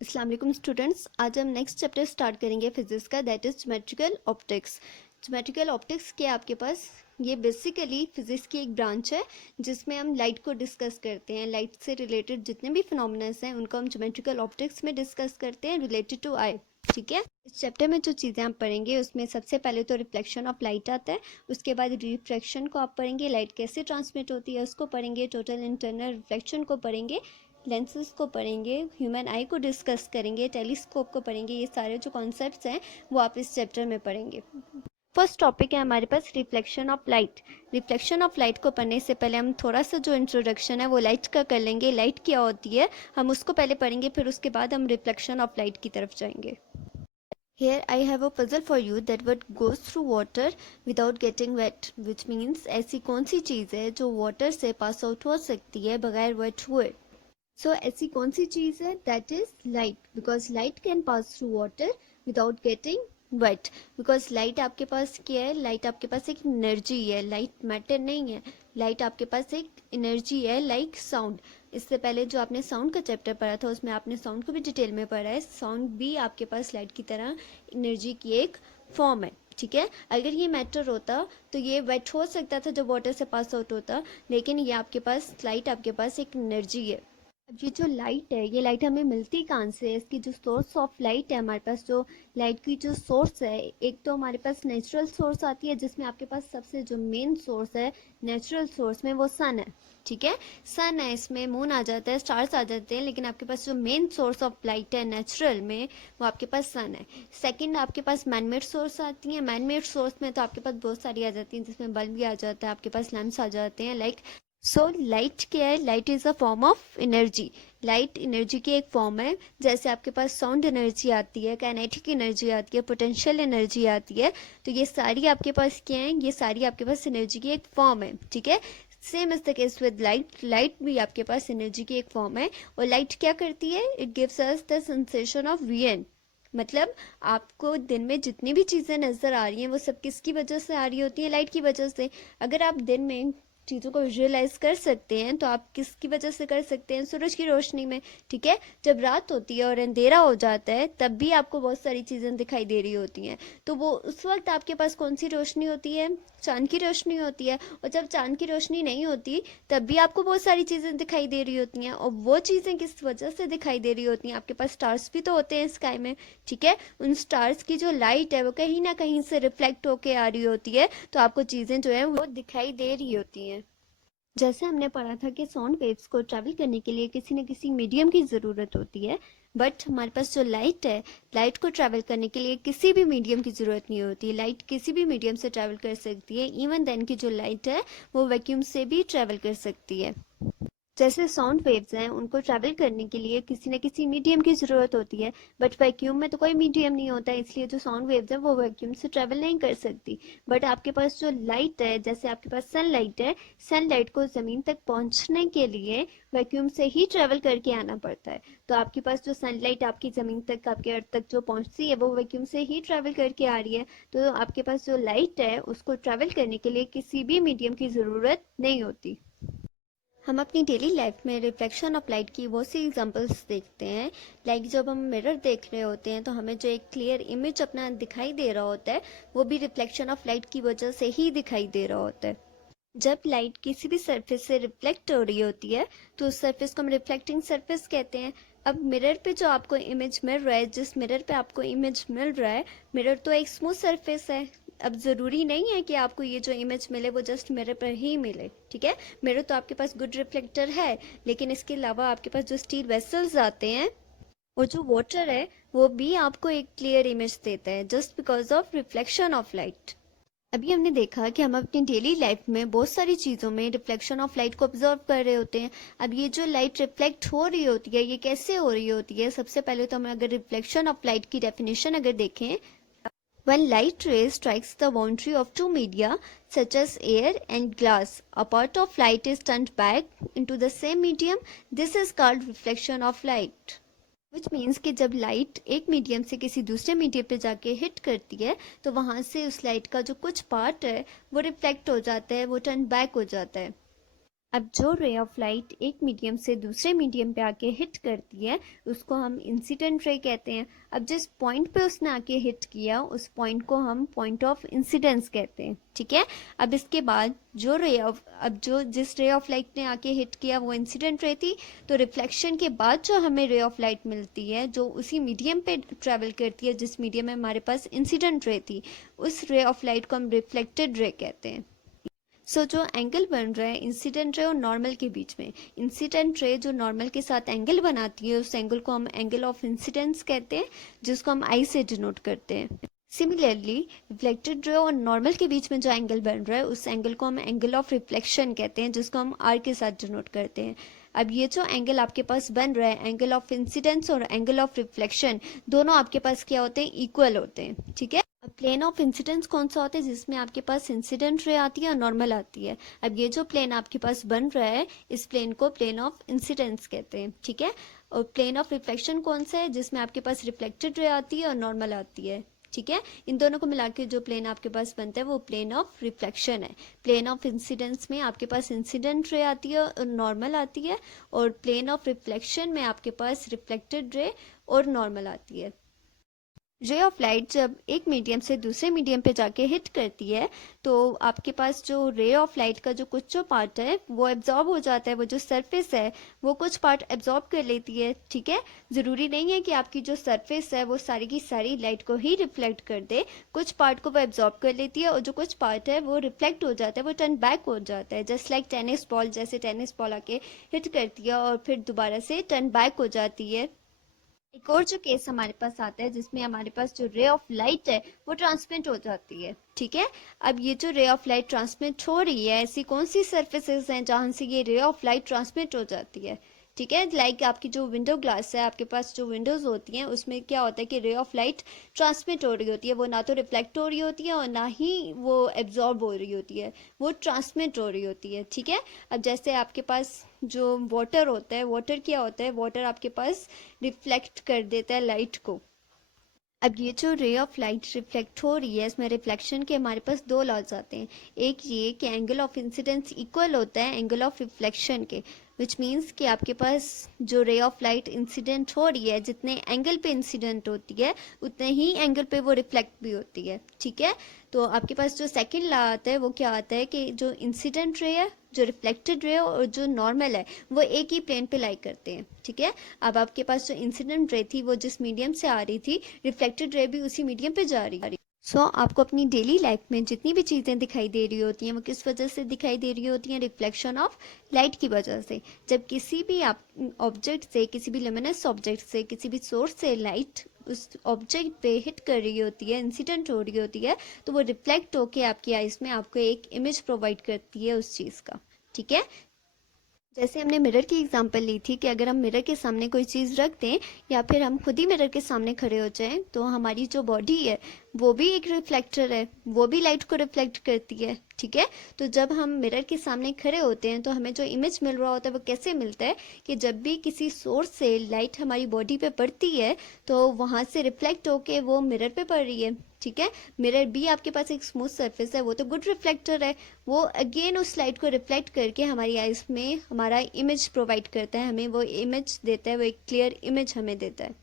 अस्सलाम वालेकुम स्टूडेंट्स। आज हम नेक्स्ट चैप्टर स्टार्ट करेंगे फिजिक्स का, that is geometrical optics. Geometrical optics के आपके पास ये बेसिकली फिजिक्स की एक ब्रांच है जिसमें हम लाइट को डिस्कस करते हैं। लाइट से रिलेटेड जितने भी फिनोमेनस हैं उनको हम ज्योमेट्रिकल ऑप्टिक्स में डिस्कस करते हैं रिलेटेड टू आई। ठीक है, इस चैप्टर में जो चीज़ें आप पढ़ेंगे उसमें सबसे पहले तो रिफ्लेक्शन ऑफ लाइट आता है, उसके बाद रिफ्रैक्शन को आप पढ़ेंगे, लाइट कैसे ट्रांसमिट होती है उसको पढ़ेंगे, टोटल इंटरनल रिफ्लेक्शन को पढ़ेंगे, लेंसेज को पढ़ेंगे, ह्यूमन आई को डिस्कस करेंगे, टेलीस्कोप को पढ़ेंगे। ये सारे जो कॉन्सेप्ट्स हैं वो आप इस चैप्टर में पढ़ेंगे। फर्स्ट टॉपिक है हमारे पास reflection of light. Reflection of light को पढ़ने से पहले हम थोड़ा सा जो इंट्रोडक्शन है वो लाइट का कर लेंगे। लाइट क्या होती है हम उसको पहले पढ़ेंगे, फिर उसके बाद हम रिफ्लेक्शन ऑफ लाइट की तरफ जाएंगे। Here I have a puzzle for you that what goes through water without getting wet, which means ऐसी कौन सी चीज़ है जो वाटर से पास आउट हो सकती है बगैर वेट हुए। सो ऐसी कौन सी चीज़ है? That is light, because light can pass through water without getting wait. Because light आपके पास क्या है? लाइट आपके पास एक एनर्जी है, लाइट मैटर नहीं है। लाइट आपके पास एक एनर्जी है, लाइक साउंड। इससे पहले जो आपने साउंड का चैप्टर पढ़ा था उसमें आपने साउंड को भी डिटेल में पढ़ा है। साउंड भी आपके पास लाइट की तरह एनर्जी की एक फॉर्म है। ठीक है, अगर ये मैटर होता तो ये वेट हो सकता था जब वाटर से पास आउट होता, लेकिन ये आपके पास लाइट आपके पास एक एनर्जी है। अब ये जो लाइट है ये लाइट हमें मिलती कहाँ से है? इसकी जो सोर्स ऑफ लाइट है हमारे पास, जो लाइट की जो सोर्स है, एक तो हमारे पास नेचुरल सोर्स आती है जिसमें आपके पास सबसे जो मेन सोर्स है नेचुरल सोर्स में वो सन है। ठीक है, सन है, इसमें मून आ जाता है, स्टार्स आ जाते हैं, लेकिन आपके पास जो मेन सोर्स ऑफ लाइट है नेचुरल में वो आपके पास सन है। सेकंड आपके पास मैनमेड सोर्स आती है। मैनमेड सोर्स में तो आपके पास बहुत सारी आ जाती हैं, जिसमें बल्ब भी आ जाता है, आपके पास लैंप्स आ जाते हैं। लाइक सो लाइट क्या है? Light is a form of energy. Light energy की एक फॉर्म है। जैसे आपके पास साउंड एनर्जी आती है, काइनेटिक एनर्जी आती है, पोटेंशियल एनर्जी आती है, तो ये सारी आपके पास क्या है? ये सारी आपके पास एनर्जी की एक फॉर्म है। ठीक है, same is the case with light. Light भी आपके पास एनर्जी की एक फॉर्म है। और लाइट क्या करती है? It gives us the sensation of vision. मतलब आपको दिन में जितनी भी चीज़ें नज़र आ रही हैं वो सब किसकी वजह से आ रही होती हैं? लाइट की वजह से। अगर आप दिन में चीज़ों को विजुअलाइज कर सकते हैं तो आप किसकी वजह से कर सकते हैं? सूरज की रोशनी में। ठीक है, जब रात होती है और अंधेरा हो जाता है तब भी आपको बहुत सारी चीज़ें दिखाई दे रही होती हैं, तो वो उस वक्त आपके पास कौन सी रोशनी होती है? चांद की रोशनी होती है। और जब चांद की रोशनी नहीं होती तब भी आपको बहुत सारी चीज़ें दिखाई दे रही होती हैं, और वो चीज़ें किस वजह से दिखाई दे रही होती हैं? आपके पास स्टार्स भी तो होते हैं स्काई में। ठीक है, उन स्टार्स की जो लाइट है वो कहीं ना कहीं से रिफ्लेक्ट होके आ रही होती है, तो आपको चीज़ें जो है वो दिखाई दे रही होती हैं। जैसे हमने पढ़ा था कि साउंड वेव्स को ट्रैवल करने के लिए किसी न किसी मीडियम की ज़रूरत होती है, बट हमारे पास जो लाइट है, लाइट को ट्रैवल करने के लिए किसी भी मीडियम की ज़रूरत नहीं होती। लाइट किसी भी मीडियम से ट्रैवल कर सकती है। इवन देन की जो लाइट है वो वैक्यूम से भी ट्रैवल कर सकती है। जैसे साउंड वेव्स हैं उनको ट्रैवल करने के लिए किसी न किसी मीडियम की ज़रूरत होती है, बट वैक्यूम में तो कोई मीडियम नहीं होता है, इसलिए जो साउंड वेव्स हैं वो वैक्यूम से ट्रैवल नहीं कर सकती। बट आपके पास जो लाइट है, जैसे आपके पास सनलाइट है, सनलाइट को ज़मीन तक पहुंचने के लिए वैक्यूम से ही ट्रैवल करके आना पड़ता है। तो आपके पास जो सनलाइट आपकी ज़मीन तक, आपके अर्थ तक जो पहुंचती है वो वैक्यूम से ही ट्रैवल करके आ रही है। तो आपके पास जो लाइट है उसको ट्रैवल करने के लिए किसी भी मीडियम की ज़रूरत नहीं होती। हम अपनी डेली लाइफ में रिफ्लेक्शन ऑफ लाइट की बहुत सी एग्जांपल्स देखते हैं। लाइक जब हम मिरर देख रहे होते हैं तो हमें जो एक क्लियर इमेज अपना दिखाई दे रहा होता है वो भी रिफ्लेक्शन ऑफ लाइट की वजह से ही दिखाई दे रहा होता है। जब लाइट किसी भी सरफेस से रिफ्लेक्ट हो रही होती है तो उस सरफेस को हम रिफ्लेक्टिंग सरफेस कहते हैं। अब मिरर पे जो आपको इमेज मिल रहा है, जिस मिरर पे आपको इमेज मिल रहा है, मिरर तो एक स्मूथ सरफेस है। अब ज़रूरी नहीं है कि आपको ये जो इमेज मिले वो जस्ट मिरर पर ही मिले। ठीक है, मिरर तो आपके पास गुड रिफ्लेक्टर है, लेकिन इसके अलावा आपके पास जो स्टील वेसल्स आते हैं और जो वाटर है वो भी आपको एक क्लियर इमेज देता है just because of reflection of light. अभी हमने देखा कि हम अपनी डेली लाइफ में बहुत सारी चीज़ों में रिफ्लेक्शन ऑफ लाइट को ऑब्जर्व कर रहे होते हैं। अब ये जो लाइट रिफ्लेक्ट हो रही होती है ये कैसे हो रही होती है? सबसे पहले तो हमें अगर रिफ्लेक्शन ऑफ लाइट की डेफिनेशन अगर देखें, when light rays strikes the boundary of two media such as air and glass, a part of light is turned back into the same medium. This is called reflection of light. Which means कि जब light एक medium से किसी दूसरे medium पे जाके hit करती है तो वहाँ से उस लाइट का जो कुछ पार्ट है वो रिफ्लेक्ट हो जाता है, वो टर्न बैक हो जाता है। अब जो रे ऑफ लाइट एक मीडियम से दूसरे मीडियम पे आके हिट करती है उसको हम इंसिडेंट रे कहते हैं। अब जिस पॉइंट पे उसने आके हिट किया उस पॉइंट को हम पॉइंट ऑफ इंसिडेंस कहते हैं, ठीक है। अब इसके बाद जो जिस रे ऑफ लाइट ने आके हिट किया वो इंसिडेंट रे थी, तो रिफ्लेक्शन के बाद जो हमें रे ऑफ लाइट मिलती है जो उसी मीडियम पे ट्रेवल करती है जिस मीडियम में हमारे पास इंसिडेंट रे थी, उस रे ऑफ लाइट को हम रिफ्लेक्टेड रे कहते हैं। जो एंगल बन रहा है इंसिडेंट रे और नॉर्मल के बीच में, इंसिडेंट रे जो नॉर्मल के साथ एंगल बनाती है उस एंगल को हम एंगल ऑफ इंसिडेंस कहते हैं, जिसको हम आई से डिनोट करते हैं। सिमिलरली रिफ्लेक्टेड रे और नॉर्मल के बीच में जो एंगल बन रहा है उस एंगल को हम एंगल ऑफ रिफ्लेक्शन कहते हैं, जिसको हम आर के साथ डिनोट करते हैं। अब ये जो एंगल आपके पास बन रहा है, एंगल ऑफ इंसिडेंस और एंगल ऑफ रिफ्लेक्शन, दोनों आपके पास क्या होते हैं, इक्वल होते हैं, ठीक है। अब प्लेन ऑफ इंसिडेंस कौन सा होता है, जिसमें आपके पास इंसिडेंट रे आती है और नॉर्मल आती है। अब ये जो प्लेन आपके पास बन रहा है इस प्लेन को प्लेन ऑफ इंसिडेंस कहते हैं, ठीक है। और प्लेन ऑफ रिफ्लेक्शन कौन सा है, जिसमें आपके पास रिफ्लेक्टेड रे आती है और नॉर्मल आती है, ठीक है। इन दोनों को मिला के जो प्लेन आपके पास बनता है वो प्लेन ऑफ रिफ्लेक्शन है। प्लेन ऑफ इंसिडेंस में आपके पास इंसिडेंट रे आती है और नॉर्मल आती है, और प्लेन ऑफ रिफ्लेक्शन में आपके पास रिफ्लेक्टेड रे और नॉर्मल आती है। रे ऑफ लाइट जब एक मीडियम से दूसरे मीडियम पे जाके हिट करती है तो आपके पास जो रे ऑफ लाइट का जो कुछ जो पार्ट है वो एब्जॉर्ब हो जाता है, वो जो सरफेस है वो कुछ पार्ट एब्जॉर्ब कर लेती है, ठीक है। ज़रूरी नहीं है कि आपकी जो सरफेस है वो सारी की सारी लाइट को ही रिफ्लेक्ट कर दे, कुछ पार्ट को वो एब्जॉर्ब कर लेती है और जो कुछ पार्ट है वो रिफ्लेक्ट हो जाता है, वो टर्न बैक हो जाता है, जस्ट लाइक टेनिस बॉल, जैसे टेनिस बॉल आके हिट करती है और फिर दोबारा से टर्न बैक हो जाती है। एक और जो केस हमारे पास आता है जिसमें हमारे पास जो रे ऑफ लाइट है वो ट्रांसमिट हो जाती है, ठीक है। अब ये जो रे ऑफ लाइट ट्रांसमिट हो रही है, ऐसी कौन सी सर्फेसेस हैं जहां से ये रे ऑफ लाइट ट्रांसमिट हो जाती है, ठीक है। लाइक आपकी जो विंडो ग्लास है, आपके पास जो विंडोज होती हैं उसमें क्या होता है कि रे ऑफ लाइट ट्रांसमिट हो रही होती है, वो ना तो रिफ्लेक्ट हो रही होती है और ना ही वो एब्जॉर्ब हो रही होती है, वो ट्रांसमिट हो रही होती है, ठीक है। अब जैसे आपके पास जो वाटर होता है, वाटर क्या होता है, वाटर आपके पास रिफ्लेक्ट कर देता है लाइट को। अब ये जो रे ऑफ लाइट रिफ्लेक्ट हो रही है इसमें रिफ्लेक्शन के हमारे पास दो लॉज आते हैं। एक ये कि एंगल ऑफ इंसिडेंस इक्वल होता है एंगल ऑफ रिफ्लेक्शन के, विच मीन्स कि आपके पास जो रे ऑफ लाइट इंसिडेंट हो रही है जितने एंगल पे इंसिडेंट होती है उतने ही एंगल पे वो रिफ्लेक्ट भी होती है, ठीक है। तो आपके पास जो सेकंड लॉ आता है वो क्या आता है कि जो इंसिडेंट रे है, जो रिफ्लेक्टेड रे और जो नॉर्मल है वो एक ही प्लेन पे लाई करते हैं, ठीक है। अब आपके पास जो इंसिडेंट रे थी वो जिस मीडियम से आ रही थी, रिफ्लेक्टेड रे भी उसी मीडियम पे जा रही। आपको अपनी डेली लाइफ में जितनी भी चीज़ें दिखाई दे रही होती हैं वो किस वजह से दिखाई दे रही होती हैं, रिफ्लेक्शन ऑफ लाइट की वजह से। जब किसी भी आप ऑब्जेक्ट से, किसी भी लुमिनस ऑब्जेक्ट से, किसी भी सोर्स से लाइट उस ऑब्जेक्ट पे हिट कर रही होती है, इंसिडेंट हो रही होती है, तो वो रिफ्लेक्ट होके आपकी आइज़ में आपको एक इमेज प्रोवाइड करती है उस चीज़ का, ठीक है। जैसे हमने मिरर की एग्जांपल ली थी कि अगर हम मिरर के सामने कोई चीज़ रख दें या फिर हम खुद ही मिरर के सामने खड़े हो जाएं तो हमारी जो बॉडी है वो भी एक रिफ्लेक्टर है, वो भी लाइट को रिफ्लेक्ट करती है, ठीक है। तो जब हम मिरर के सामने खड़े होते हैं तो हमें जो इमेज मिल रहा होता है वो कैसे मिलता है कि जब भी किसी सोर्स से लाइट हमारी बॉडी पे पड़ती है तो वहाँ से रिफ्लेक्ट होके वो मिरर पे पड़ रही है, ठीक है। मिरर भी आपके पास एक स्मूथ सरफेस है, वो तो गुड रिफ्लेक्टर है, वो अगेन उस लाइट को रिफ्लेक्ट करके हमारी आइज में हमारा इमेज प्रोवाइड करता है, हमें वो इमेज देता है, वो एक क्लियर इमेज हमें देता है।